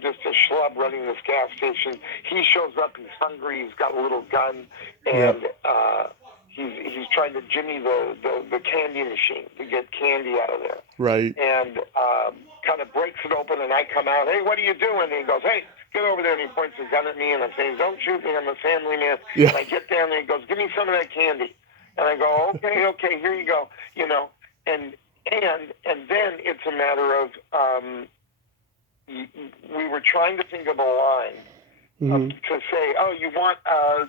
just a schlub running this gas station. He shows up, he's hungry, he's got a little gun, and he's trying to jimmy the candy machine to get candy out of there. Right. And kind of breaks it open, and I come out, hey, what are you doing? And he goes, hey, get over there, and he points his gun at me, and I'm saying, don't shoot me, I'm a family man. Yeah. And I get down there, and he goes, give me some of that candy. And I go, okay, here you go, and then it's a matter of we were trying to think of a line to say, oh, you want a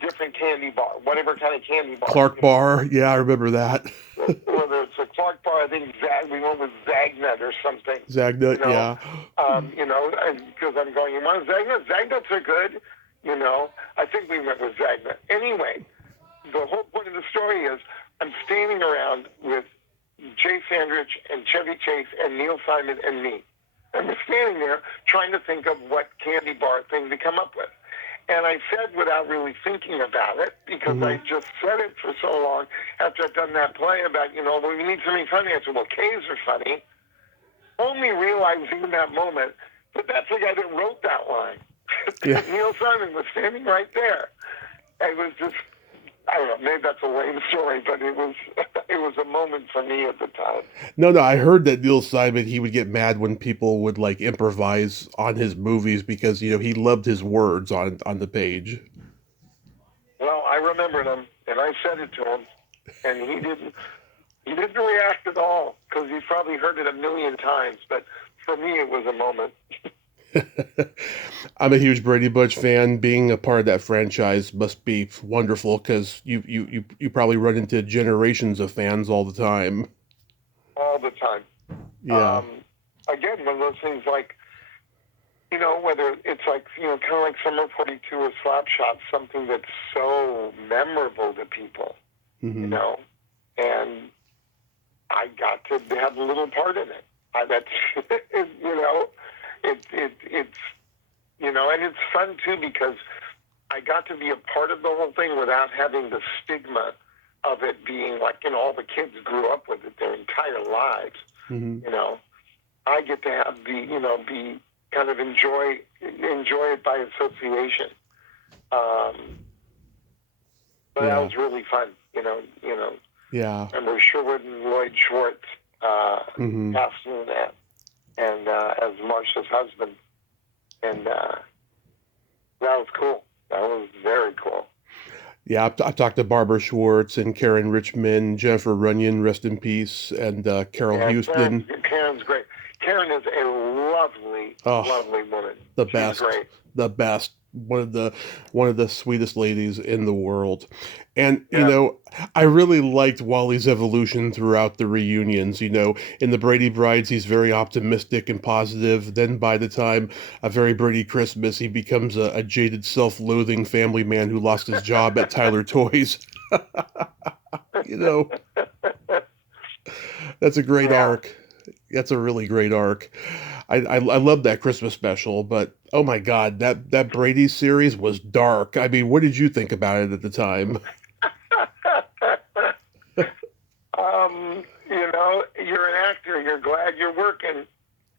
different candy bar, whatever kind of candy bar. Clark bar, yeah, I remember that. Whether it's a Clark bar, I think we went with Zagnut or something. Zagnut, yeah. Because I'm going, you want Zagnut? Zagnuts are good, I think we went with Zagnut. Anyway, the whole point of the story is I'm standing around with Jay Sandrich and Chevy Chase and Neil Simon and me. And we're standing there trying to think of what candy bar thing to come up with. And I said, without really thinking about it, because I just said it for so long after I'd done that play about, well, we need something funny. I said, well, K's are funny. Only realizing in that moment that that's the guy that wrote that line. Yeah. Neil Simon was standing right there. It was just, I don't know, maybe that's a lame story, but it was a moment for me at the time. No, I heard that Neil Simon, he would get mad when people would like improvise on his movies because, he loved his words on the page. Well, I remembered him, and I said it to him, and he didn't react at all because he's probably heard it a million times, but for me it was a moment. I'm a huge Brady Bunch fan. Being a part of that franchise must be wonderful because you probably run into generations of fans all the time. All the time. Yeah. Again, one of those things like, whether it's like, kind of like Summer 42 or Slapshot, something that's so memorable to people, and I got to have a little part in it. And it's fun too because I got to be a part of the whole thing without having the stigma of it being like, all the kids grew up with it their entire lives. I get to have be kind of enjoy it by association. But that was really fun, Yeah. Remember Sherwood and Lloyd Schwartz casting that, and as Marsha's husband, and that was cool. That was very cool. Yeah, I talked to Barbara Schwartz and Karen Richmond, Jennifer Runyon, rest in peace, and Carol Houston. Karen's great. Karen is a lovely woman. The best. one of the sweetest ladies in the world. And Yeah. I really liked Wally's evolution throughout the reunions. In the Brady Brides, he's very optimistic and positive. Then by the time A Very Brady Christmas, he becomes a jaded, self-loathing family man who lost his job at Tyler Toys. you know, that's a great Yeah. arc. That's a really great arc. I love that Christmas special, but oh my God, that Brady series was dark. I mean, what did you think about it at the time? You're an actor. You're glad you're working.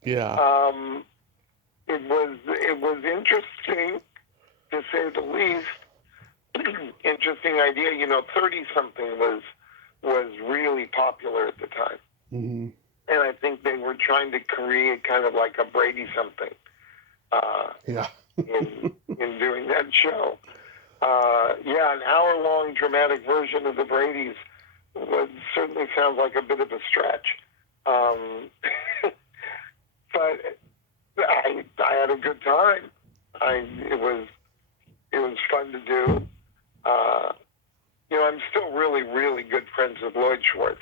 Yeah, Um, it was interesting to say the least. Interesting idea. 30 something was really popular at the time, hmm and I think they were trying to create kind of like a Brady something yeah, in doing that show. Yeah, an hour-long dramatic version of the Brady's certainly sounds like a bit of a stretch. Um, but I had a good time. It was fun to do. Uh, I'm still really, really good friends with Lloyd Schwartz,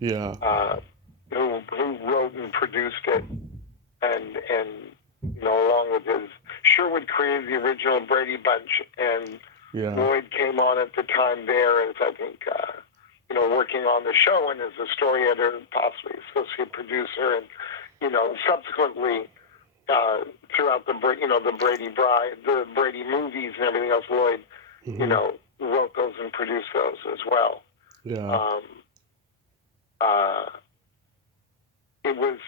yeah, uh, who wrote and produced it, and along with his Sherwood created the original Brady Bunch, and yeah, Lloyd came on at the time there as I think working on the show and as a story editor, possibly associate producer, and subsequently throughout the Brady Bride, the Brady movies, and everything else, Lloyd hmm wrote those and produced those as well. yeah, Um, uh, it was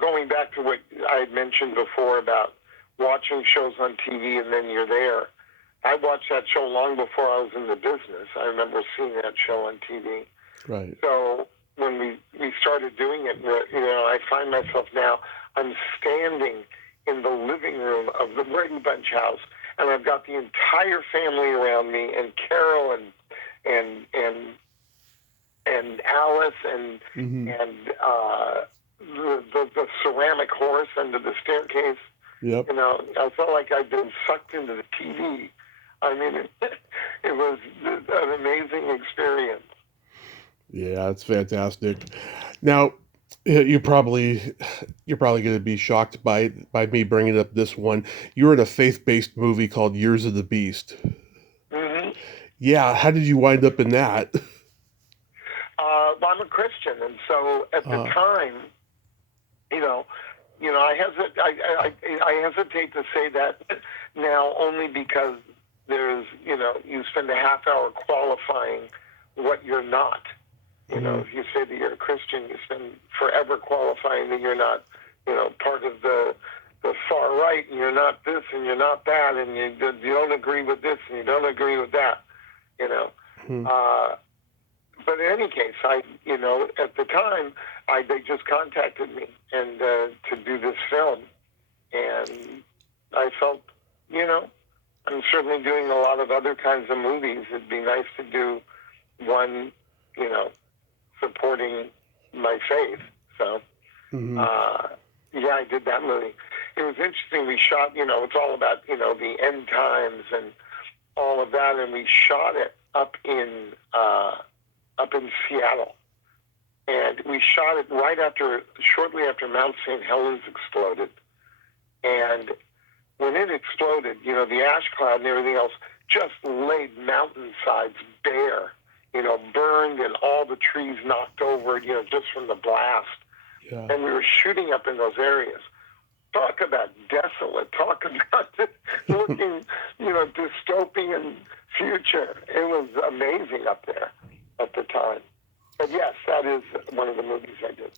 going back to what I had mentioned before about watching shows on TV and then you're there. I watched that show long before I was in the business. I remember seeing that show on TV. right. So when we started doing it, I find myself now, I'm standing in the living room of the Brady Bunch house, and I've got the entire family around me, and Carol and and and Alice and hmm and the ceramic horse under the staircase. Yep. I felt like I'd been sucked into the TV. I mean, it was an amazing experience. Yeah, it's fantastic. Now, you're probably going to be shocked by me bringing up this one. You're in a faith-based movie called Years of the Beast. Mm-hmm. Yeah, how did you wind up in that? Well, I'm a Christian, and so at the time, you know, I hesitate to say that now only because there's, you spend a half hour qualifying what you're not. Mhm. If you say that you're a Christian, you spend forever qualifying that you're not, part of the far right, and you're not this, and you're not that, and you don't agree with this, and you don't agree with that, you know. Mhm. But in any case, at the time, they just contacted me and to do this film, and I felt, I'm certainly doing a lot of other kinds of movies. It'd be nice to do one, supporting my faith. So, Mhm. yeah, I did that movie. It was interesting. We shot, it's all about, the end times and all of that, and we shot it up in Seattle. And we shot it shortly after Mount St. Helens exploded. And when it exploded, the ash cloud and everything else just laid mountainsides bare, burned, and all the trees knocked over, just from the blast. Yeah. And we were shooting up in those areas. Talk about desolate. Talk about looking, dystopian future. It was amazing up there at the time. But yes, that is one of the movies I did.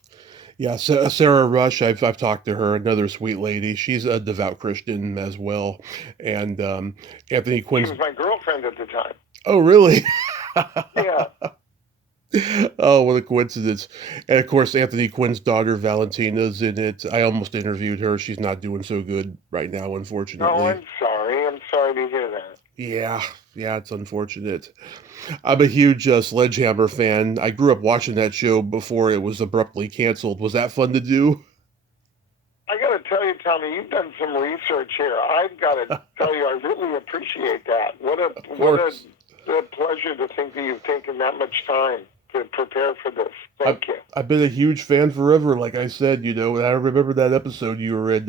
Yeah, so Sarah Rush, I've talked to her, another sweet lady. She's a devout Christian as well. And Anthony She Quinn's. was my girlfriend at the time. Oh, really? Yeah. Oh, what a coincidence. And of course, Anthony Quinn's daughter, Valentina's in it. I almost interviewed her. She's not doing so good right now, No, unfortunately. I'm sorry. I'm sorry to hear that. Yeah, yeah, it's unfortunate. I'm a huge Sledgehammer fan. I grew up watching that show before it was abruptly canceled. Was that fun to do? I got to tell you, Tommy, you've done some research here. I've got to tell you, I really appreciate that. What a pleasure to think that you've taken that much time to prepare for this. Thank you. I've been a huge fan forever, like I said, and I remember that episode you were in.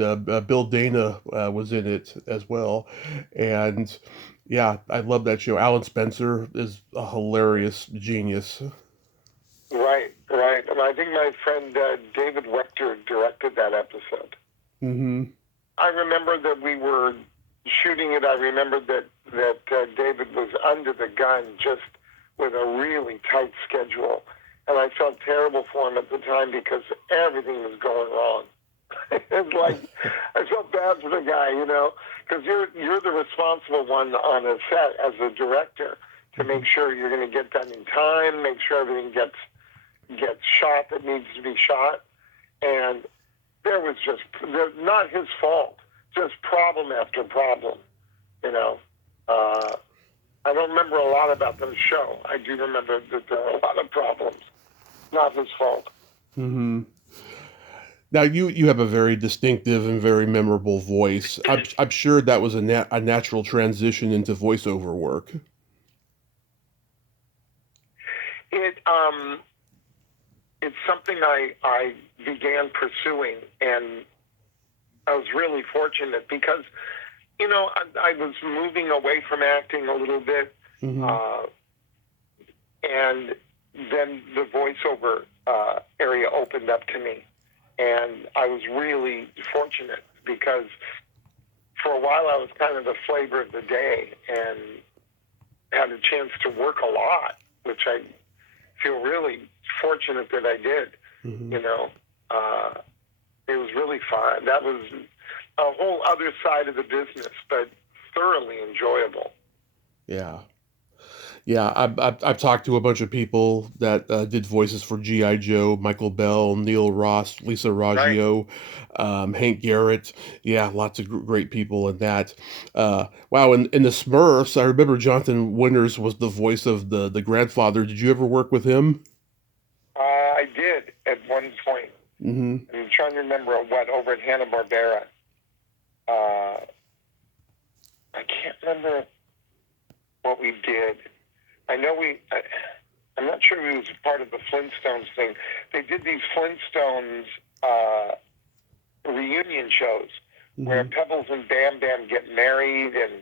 Bill Dana was in it as well, and yeah, I love that show. Alan Spencer is a hilarious genius. Right, right. And I think my friend David Wechter directed that episode. Mm-hmm. I remember that we were shooting it. I remember that David was under the gun just with a really tight schedule. And I felt terrible for him at the time because everything was going wrong. It's like, I felt bad for the guy, because you're the responsible one on a set as a director to make sure you're going to get done in time, make sure everything gets shot that needs to be shot. And there was just, not his fault, just problem after problem, I don't remember a lot about the show. I do remember that there were a lot of problems. Not his fault. Mm-hmm. Now you have a very distinctive and very memorable voice. I'm sure that was a natural transition into voiceover work. It's something I began pursuing, and I was really fortunate because, I was moving away from acting a little bit, Mm-hmm. and then the voiceover area opened up to me, and I was really fortunate because for a while I was kind of the flavor of the day and had a chance to work a lot, which I feel really fortunate that I did. Mm-hmm. It was really fun. That was a whole other side of the business, but thoroughly enjoyable. Yeah. Yeah, I've talked to a bunch of people that did voices for G.I. Joe, Michael Bell, Neil Ross, Lisa Raggio, Hank Garrett. Yeah, lots of great people in that. Wow, in the Smurfs, I remember Jonathan Winters was the voice of the grandfather. Did you ever work with him? I did at one point. Mm-hmm. I'm trying to remember over at Hanna-Barbera. I can't remember what we did. I know I'm not sure if it was part of the Flintstones thing. They did these Flintstones reunion shows where Pebbles and Bam Bam get married and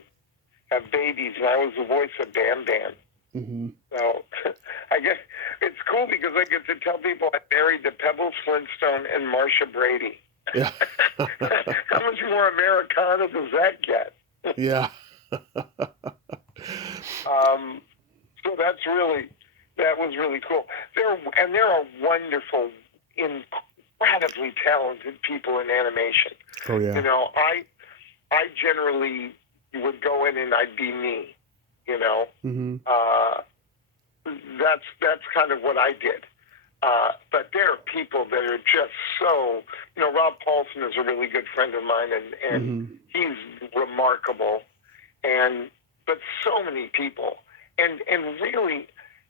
have babies, and I was the voice of Bam Bam. Mm-hmm. So I guess it's cool because I get to tell people I married to Pebbles Flintstone and Marcia Brady. Yeah. How much more Americana does that get? Yeah. So that was really cool. There are wonderful, incredibly talented people in animation. Oh yeah. I generally would go in and I'd be me. Mm-hmm. That's kind of what I did. But there are people that are just so, Rob Paulson is a really good friend of mine, and he's remarkable. But so many people, and really,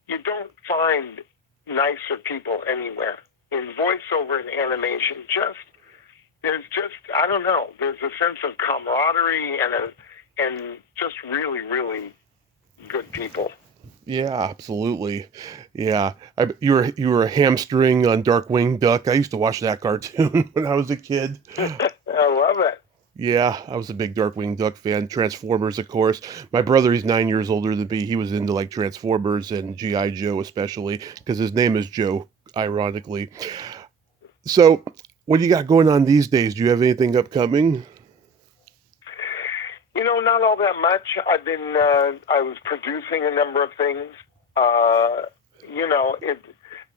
you don't find nicer people anywhere in voiceover and animation. There's I don't know. There's a sense of camaraderie and just really, really good people. Yeah, absolutely. Yeah, you were a hamstring on Darkwing Duck. I used to watch that cartoon when I was a kid. I love it. Yeah, I was a big Darkwing Duck fan. Transformers, of course. My brother, he's 9 years older than me. He was into like Transformers and G.I. Joe, especially because his name is Joe, ironically. So, what do you got going on these days? Do you have anything upcoming? Not all that much. I was producing a number of things.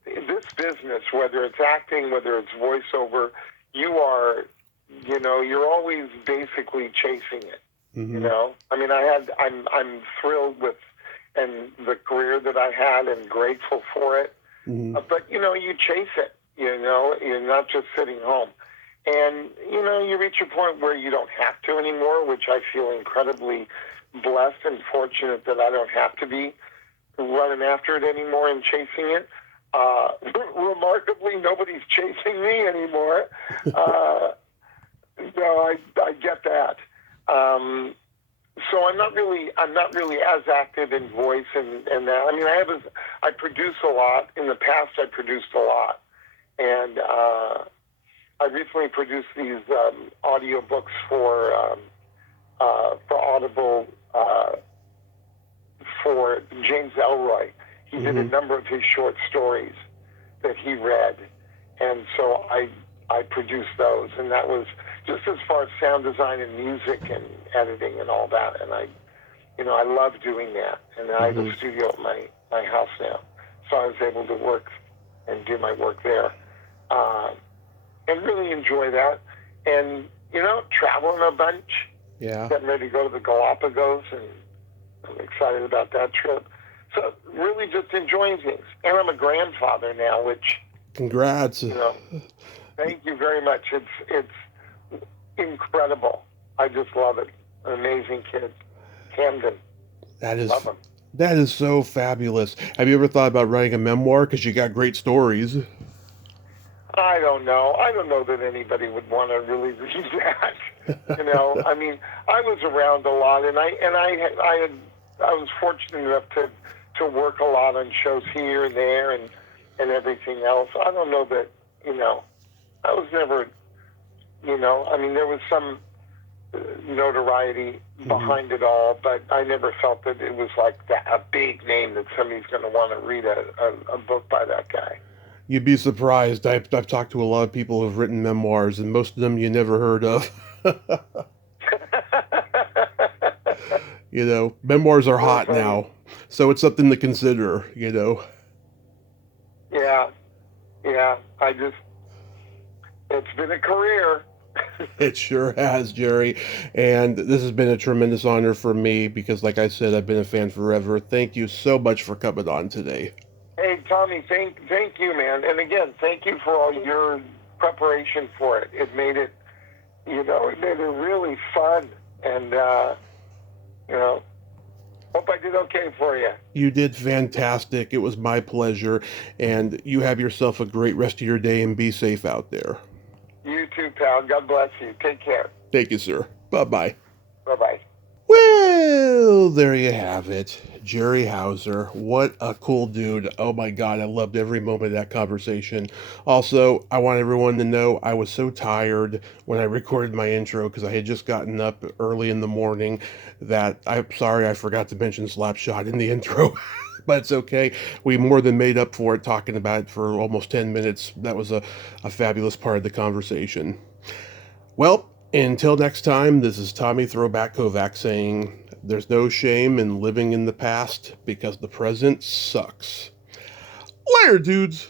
This business, whether it's acting, whether it's voiceover, you're always basically chasing it. Mm-hmm. I'm thrilled with the career that I had and grateful for it. Mm-hmm. But you chase it. You're not just sitting home. And, you reach a point where you don't have to anymore, which I feel incredibly blessed and fortunate that I don't have to be running after it anymore and chasing it. Remarkably, nobody's chasing me anymore. I get that. So I'm not really as active in voice and that. I mean, I produce a lot. In the past, I produced a lot, and I recently produced these audio books for Audible for James Elroy. He did a number of his short stories that he read, and so I produced those, and that was just as far as sound design and music and editing and all that. And I love doing that. And I have a studio at my house now, so I was able to work and do my work there, and really enjoy that. And traveling a bunch. Yeah. Getting ready to go to the Galapagos, and I'm excited about that trip. So really just enjoying things. And I'm a grandfather now, which, Congrats. Thank you very much. It's incredible. I just love it. An amazing kid. Camden. Love him. That is so fabulous. Have you ever thought about writing a memoir? Because you got great stories. I don't know. I don't know that anybody would want to really read that. I mean, I was around a lot, and I was fortunate enough to work a lot on shows here and there and everything else. I don't know that, I was never, I mean, there was some notoriety behind it all, but I never felt that it was like a big name that somebody's going to want to read a book by that guy. You'd be surprised. I've talked to a lot of people who've written memoirs, and most of them you never heard of. Memoirs are hot now, so it's something to consider, Yeah. It's been a career. It sure has, Jerry. And this has been a tremendous honor for me because, like I said, I've been a fan forever. Thank you so much for coming on today. Hey, Tommy, thank you, man. And again, thank you for all your preparation for it. It made it, it made it really fun. And, hope I did okay for you. You did fantastic. It was my pleasure. And you have yourself a great rest of your day and be safe out there. You too, pal. God bless you. Take care. Thank you, sir. Bye-bye. Bye-bye. Well, there you have it. Jerry Hauser. What a cool dude. Oh my God, I loved every moment of that conversation. Also, I want everyone to know I was so tired when I recorded my intro because I had just gotten up early in the morning that I'm sorry I forgot to mention Slapshot in the intro. But it's okay. We more than made up for it talking about it for almost 10 minutes. That was a fabulous part of the conversation. Well, until next time, this is Tommy Throwback Kovac saying, there's no shame in living in the past because the present sucks. Later, dudes!